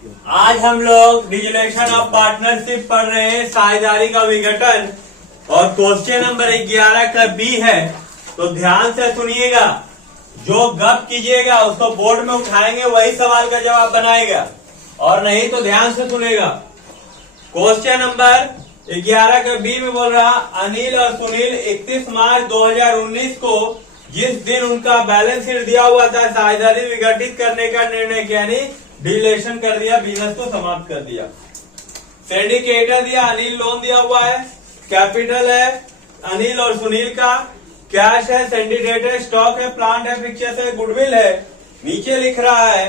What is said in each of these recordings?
आज हम लोग डिजिलेशन ऑफ पार्टनरशिप पढ़ रहे हैं, साझेदारी का विघटन, और क्वेश्चन नंबर 11 का बी है। तो ध्यान से सुनिएगा, जो गप कीजिएगा उसको बोर्ड में उठाएंगे, वही सवाल का जवाब बनाएगा, और नहीं तो ध्यान से सुनेगा। क्वेश्चन नंबर 11 का बी में बोल रहा, अनिल और सुनील 31 मार्च 2019 को जिस दिन उनका बैलेंस शीट दिया हुआ था, साझेदारी विघटित करने का निर्णय किया, यानी डिलेशन कर दिया, बिजनेस को समाप्त कर दिया। सिंडिकेटर दिया, अनिल लोन दिया हुआ है, कैपिटल है अनिल और सुनील का, कैश है, सिंडिकेटर स्टॉक है, प्लांट है, फिक्चर्स है, गुडविल है। नीचे लिख रहा है,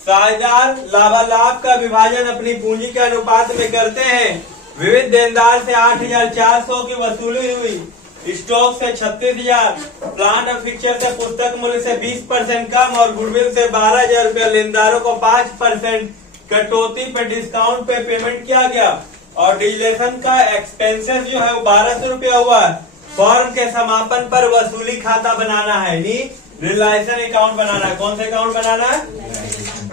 साझेदार लाभालाभ का विभाजन अपनी पूंजी के अनुपात में करते हैं। विविध देनदार से 8,400 की वसूली हुई, स्टॉक से 36,000, प्लांट और फिक्चर से पुस्तक मूल्य से 20% कम और गुडविल से 12,000 रुपया। लेनदारों को 5% कटौती पे डिस्काउंट पे पेमेंट किया गया, और डिजिलेशन का एक्सपेंसेस जो है वो 1,200 रुपया हुआ। फॉर्म के समापन पर वसूली खाता बनाना है, रिलायंस अकाउंट बनाना है। कौन सा अकाउंट बनाना है?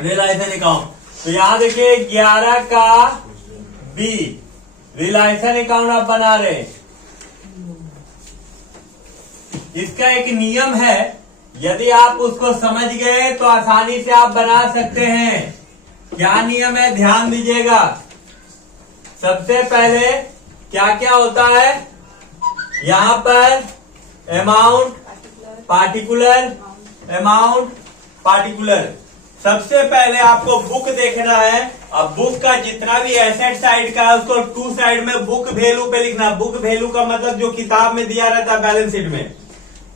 रिलायंस अकाउंट। तो यहाँ देखिए 11 का बी, रिलायंस अकाउंट आप बना रहे हैं। इसका एक नियम है, यदि आप उसको समझ गए तो आसानी से आप बना सकते हैं। क्या नियम है, ध्यान दीजिएगा। सबसे पहले क्या क्या होता है, यहाँ पर अमाउंट पार्टिकुलर, अमाउंट पार्टिकुलर। सबसे पहले आपको बुक देखना है। अब बुक का जितना भी एसेट साइड का है उसको टू साइड में बुक वैल्यू पे लिखना। बुक वैल्यू का मतलब जो किताब में दिया रहता है बैलेंस शीट में।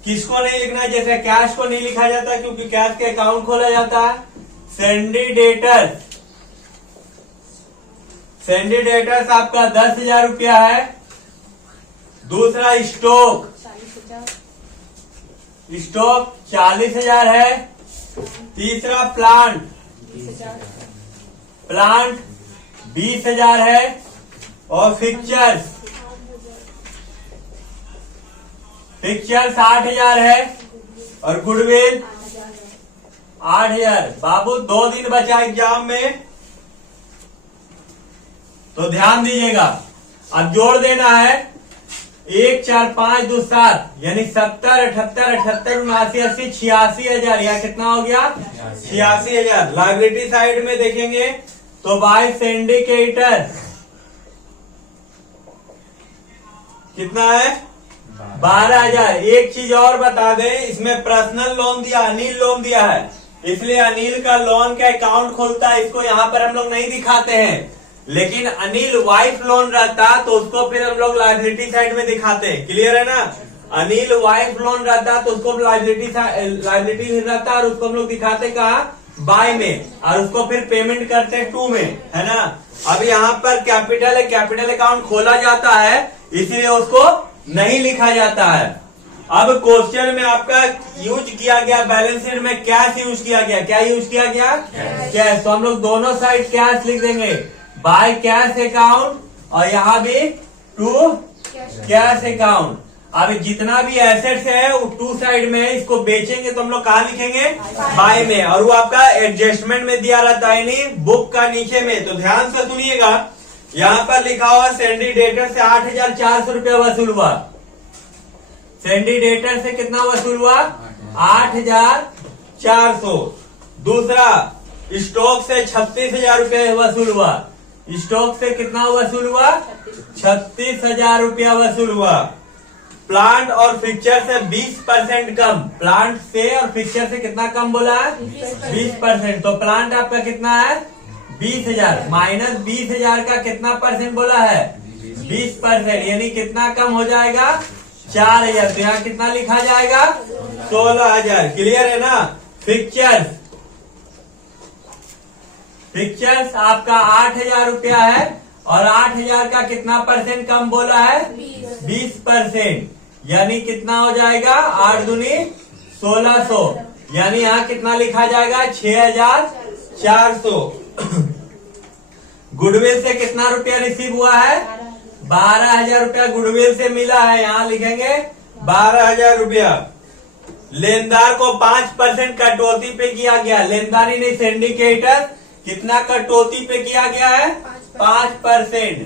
किसको नहीं लिखना है? जैसे कैश को नहीं लिखा जाता क्योंकि कैश के अकाउंट खोला जाता है। सेंडिडेटर्स, सेंडिडेटर्स आपका 10,000 रुपया है। दूसरा स्टॉक, स्टॉक 40,000 है। तीसरा प्लांट, प्लांट 20,000 है। और फिक्चर्स, फिक्चर 60,000 है। और गुडविल 8,000। बाबू 2 दिन बचा एग्जाम में, तो ध्यान दीजिएगा। अब जोड़ देना है 1, 4, 5, 2, 7, यानी 70, 78, 78, 79, 80, 86,000। यह कितना हो गया? 86,000। लायबिलिटी साइड में देखेंगे तो बाय सिंडिकेटर कितना है? 12,000। एक चीज और बता दें, इसमें पर्सनल लोन दिया, अनिल लोन दिया है, इसलिए अनिल का लोन का अकाउंट खोलता है। इसको यहाँ पर हम लोग नहीं दिखाते हैं, लेकिन अनिल वाइफ लोन रहता तो उसको फिर हम लोग लायबिलिटी साइड में दिखाते हैं। क्लियर है ना? अनिल वाइफ लोन रहता तो उसको लायबिलिटी रहता और उसको हम लोग दिखाते कहाँ? बाय में, और उसको फिर पेमेंट करते 2 में, है ना? अब यहाँ पर कैपिटल है, कैपिटल अकाउंट खोला जाता है, इसलिए उसको नहीं लिखा जाता है। अब क्वेश्चन में आपका यूज किया गया बैलेंस शीट में कैश यूज किया गया। क्या यूज किया गया? कैश। तो हम लोग दोनों साइड कैश लिख देंगे, बाय कैश अकाउंट, और यहाँ भी टू कैश अकाउंट। अब जितना भी एसेट्स है वो 2 साइड में है, इसको बेचेंगे तो हम लोग कहाँ लिखेंगे? बाय में। और वो आपका एडजस्टमेंट में दिया रहता है, यानी बुक का नीचे में। तो ध्यान से सुनिएगा, यहाँ पर लिखा हुआ सिंडिकेटर से 8,400 रुपया वसूल हुआ। सिंडिकेटर से कितना वसूल हुआ? 8,400। दूसरा स्टॉक से 36,000 रुपया वसूल हुआ। स्टॉक से कितना वसूल हुआ? 36,000 रुपया वसूल हुआ। प्लांट और फिक्चर से 20% कम। प्लांट से और फिक्चर से कितना कम बोला है? 20%। तो प्लांट आपका कितना है? 20,000 माइनस 20,000 का कितना परसेंट बोला है? 20%, यानी कितना कम हो जाएगा? 4,000। तो यहाँ कितना लिखा जाएगा? 16,000। क्लियर है ना? फिक्चर्स, फिक्चर्स आपका 8,000 रुपया है, और 8,000 का कितना परसेंट कम बोला है? 20%, यानी कितना हो जाएगा? 8 दूनी 1600, यानी यहाँ कितना लिखा जाएगा? 6,400। गुडविल से कितना रुपया रिसीव हुआ है? 12,000 रुपया गुडविल से मिला है, यहाँ लिखेंगे 12,000 रुपया। लेनदार को 5% कटौती पे किया गया। लेनदारी नहीं, सिंडिकेटर कितना कटौती पे किया गया है? 5%।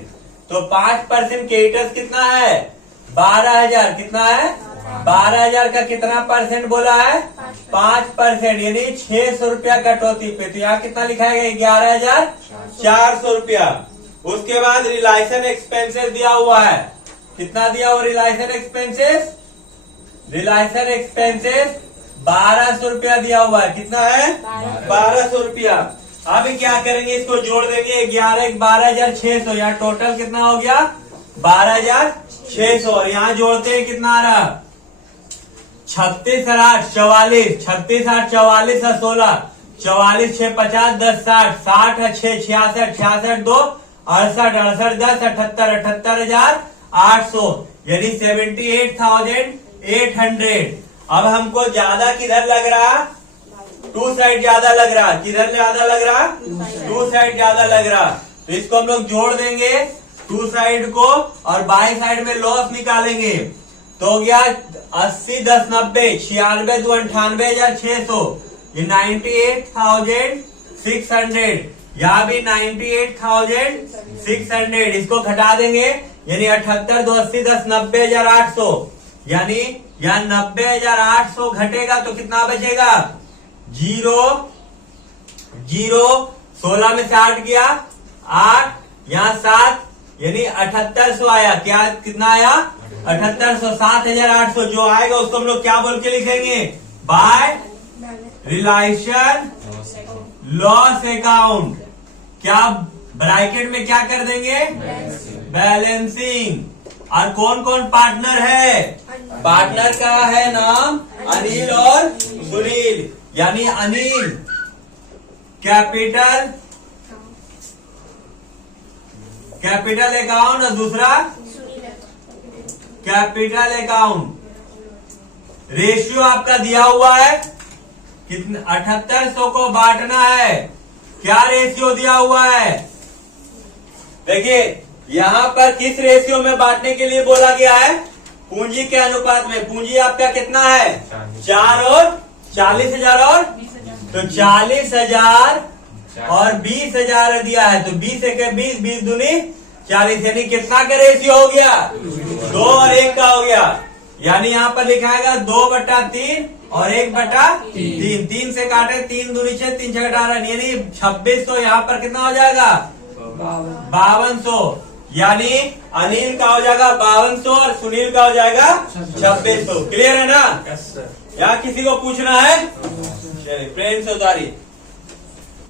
तो 5% क्रेडिटर्स कितना है? 12,000। कितना है? 12,000 का कितना परसेंट बोला है? 5%, यानी 600 रुपया कटौती पे। तो यहाँ कितना लिखा है? 11,400 रुपया। उसके बाद रिलायंस एक्सपेंसेस दिया हुआ है। कितना दिया हुआ रिलायंस एक्सपेंसेस? रिलायंस एक्सपेंसेस 1200 रुपया दिया हुआ है। कितना है? 1200 रुपया। अब क्या करेंगे? इसको जोड़ देंगे। 11 12,600। यहाँ टोटल कितना हो गया? 12,600। और यहाँ जोड़ते हैं कितना आ रहा? 36 और 8 44। 36 8 44 और 16। 44 6 50 10 60। 60 और 6 66। 66 2 68। 68 10 78। 78,800 यानी 78,800। अब हमको ज्यादा किधर लग रहा? टू साइड ज्यादा लग रहा। किधर ज्यादा लग रहा? टू साइड ज्यादा लग रहा। तो इसको हम लोग जोड़ देंगे टू साइड को और बाई साइड में लॉस निकालेंगे। तो हो गया 80 10 90। 96 2 98,600। ये 98,600। यहाँ भी 98,600। इसको घटा देंगे यानी 78 2 80 10 90,800। यानी यहाँ 90,800 घटेगा तो कितना बचेगा? 0 0। 16 में से 8 गया 8। यहाँ 7 यानी 7800 आया। क्या कितना आया? 7800। 7,800 जो आएगा उसको हम लोग क्या बोल के लिखेंगे? By Reliance loss account. क्या ब्रैकेट में क्या कर देंगे? बैलेंसिंग। और कौन कौन पार्टनर है? पार्टनर का है नाम अनिल और सुनील। यानी अनिल कैपिटल अकाउंट और दूसरा कैपिटल अकाउंट। रेशियो आपका दिया हुआ है कितना? 7800 को बांटना है। क्या रेशियो दिया हुआ है? देखिए यहाँ पर किस रेशियो में बांटने के लिए बोला गया है? पूंजी के अनुपात में। पूंजी आपका कितना है? 4 और 40,000 और तो 40,000 और 20,000 दिया है। तो 20 के 20 20 दूनी 40 यानी कितना का रेशियो हो गया? 2 और 1 का हो गया। यानी यहाँ पर लिखाएगा 2/3 और 1/3। 3 से काटे 3 दूनी 6 3 6 18 यानी 2600। यहाँ पर कितना हो जाएगा? 5200। यानी अनिल का हो जाएगा 5200 और सुनील का हो जाएगा 2600। क्लियर है ना? यहाँ किसी को पूछना है? चलिए प्रेम से उतारिए।